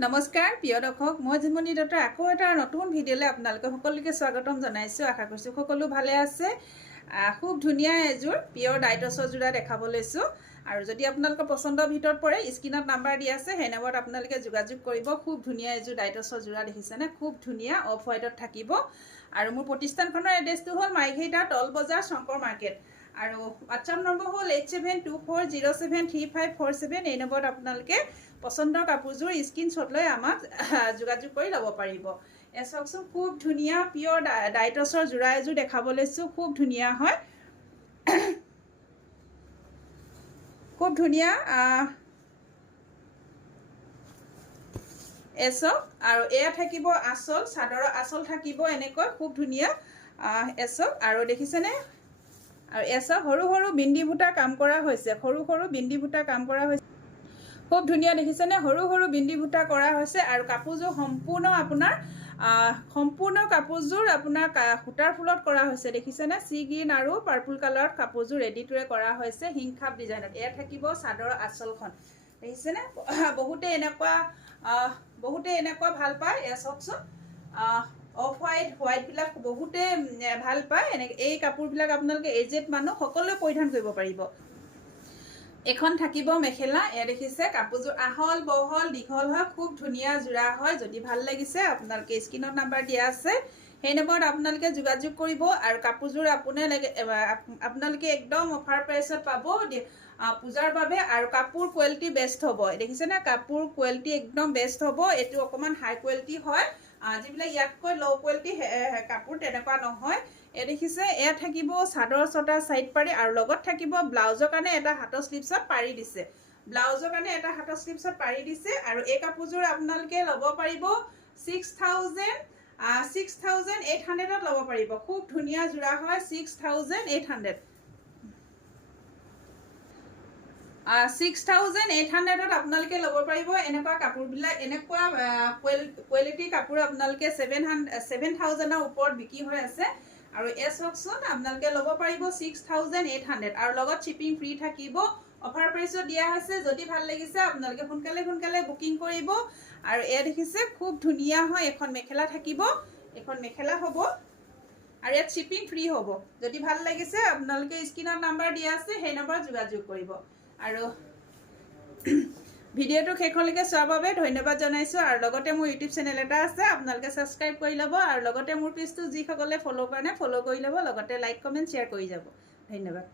নমস্কাৰ প্ৰিয় দৰ্শক মই জিমনি দত্ত আকৌ এটা নতুন ভিডিঅ'লৈ আপোনালোক সকলোকে স্বাগতম জনাইছোঁ। আশা কৰিছোঁ সকলো ভালে আছে। খুব ধুনীয়া এযোৰ পিয়ৰ ডাইটছৰ যোৰা দেখাব লৈছোঁ আৰু যদি আপোনালোকৰ পচন্দৰ ভিতৰত পৰে স্ক্ৰীনত নাম্বাৰ দিয়া আছে সেই নম্বৰত আপোনালোকে যোগাযোগ কৰিব। খুব ধুনীয়া এযোৰ ডাইটছৰ যোৰা দেখিছেনে, খুব ধুনীয়া অফ হোৱাইটত থাকিব আৰু মোৰ প্ৰতিষ্ঠানখনৰ এড্ৰেছটো হ'ল মাইঘেইটা টল বজাৰ শংকৰ মাৰ্কেট আৰু হোৱাটছআপ নম্বৰ হ'ল 8724073547। এই নম্বৰত আপোনালোকে পচন্দৰ কাপোৰযোৰ স্ক্ৰীনশ্বট লৈ আমাক যোগাযোগ কৰি ল'ব পাৰিব। চাওকচোন খুব ধুনীয়া পিয়ৰ ডাইটছৰ যোৰা এযোৰ দেখাব লৈছোঁ। খুব ধুনীয়া হয়, খুব ধুনীয়া এচক আৰু এয়া থাকিব আঁচল, চাদৰৰ আঁচল থাকিব এনেকৈ খুব ধুনীয়া এচক আৰু দেখিছেনে। আৰু এচক সৰু সৰু বিন্দি বুটা কাম কৰা হৈছে, সৰু সৰু বিন্দি বুটা কাম কৰা হৈছে, খুব ধুনীয়া দেখিছেনে, সৰু সৰু বিন্দি বুটা কৰা হৈছে আৰু কাপোৰযোৰ সম্পূৰ্ণ কাপোৰযোৰ আপোনাৰ সূতাৰ ফুলত কৰা হৈছে দেখিছেনে। চি গ্ৰীণ আৰু পাৰ্পল কালাৰত কাপোৰযোৰ ৰেডিটোৰে কৰা হৈছে হিংখাপ ডিজাইনত। এয়া থাকিব চাদৰৰ আঁচলখন দেখিছেনে। বহুতে এনেকুৱা ভাল পায়। এয়া চাওকচোন অফ হোৱাইটবিলাক বহুতে ভাল পায়। এনেকৈ এই কাপোৰবিলাক আপোনালোকে এজেড মানুহ সকলোৱে পৰিধান কৰিব পাৰিব। এখন থাকিব মেখেলা। এয়া দেখিছে কাপোৰযোৰ আহল বহল দীঘল হয়, খুব ধুনীয়া যোৰা হয়। যদি ভাল লাগিছে আপোনালোকে স্ক্ৰীনত নাম্বাৰ দিয়া আছে সেই নম্বৰত আপোনালোকে যোগাযোগ কৰিব আৰু কাপোৰযোৰ আপোনালোকে একদম অফাৰ প্ৰাইচত পাব পূজাৰ বাবে আৰু কাপোৰ কোৱালিটি বেষ্ট হ'ব। দেখিছেনে কাপোৰ কোৱালিটি একদম বেষ্ট হ'ব। এইটো অকণমান হাই কোৱালিটি হয়, যিবিলাক ইয়াতকৈ ল' কোৱালিটি কাপোৰ তেনেকুৱা নহয়। এয়া দেখিছে এয়া থাকিব চাদৰ ছটা চাইড পাৰি আৰু লগত থাকিব ব্লাউজৰ কাৰণে এটা হাতৰ স্লিপছত পাৰি দিছে, ব্লাউজৰ কাৰণে এটা হাতৰ স্লিপছত পাৰি দিছে আৰু এই কাপোৰযোৰ আপোনালোকে ল'ব পাৰিব 6,800ত ল'ব পাৰিব। খুব ধুনীয়া যোৰা হয়, 6,800 6,800ত আপোনালোকে ল'ব পাৰিব। এনেকুৱা কাপোৰবিলাক এনেকুৱা কোৱালিটিৰ কাপোৰ আপোনালোকে 7,000ৰ ওপৰত বিক্ৰী হৈ আছে আৰু এই চাওকচোন আপোনালোকে ল'ব পাৰিব 6,800 আৰু লগত শ্বিপিং ফ্ৰী থাকিব। অফাৰ প্ৰাইচত দিয়া হৈছে। যদি ভাল লাগিছে আপোনালোকে সোনকালে বুকিং কৰিব। আৰু এয়া দেখিছে খুব ধুনীয়া হয়। এখন মেখেলা থাকিব, এখন মেখেলা হ'ব আৰু ইয়াত শ্বিপিং ফ্ৰী হ'ব। যদি ভাল লাগিছে আপোনালোকে স্ক্ৰীনত নাম্বাৰ দিয়া আছে সেই নম্বৰত যোগাযোগ কৰিব আৰু ভিডিঅ'টো শেষলৈকে চোৱাৰ বাবে ধন্যবাদ জনাইছোঁ। আৰু লগতে মোৰ ইউটিউব চেনেল এটা আছে, আপোনালোকে ছাবস্ক্ৰাইব কৰি ল'ব আৰু লগতে মোৰ পেজটো যিসকলে ফ'ল' কৰা নাই ফ'ল' কৰি ল'ব, লগতে লাইক কমেণ্ট শ্বেয়াৰ কৰি যাব। ধন্যবাদ।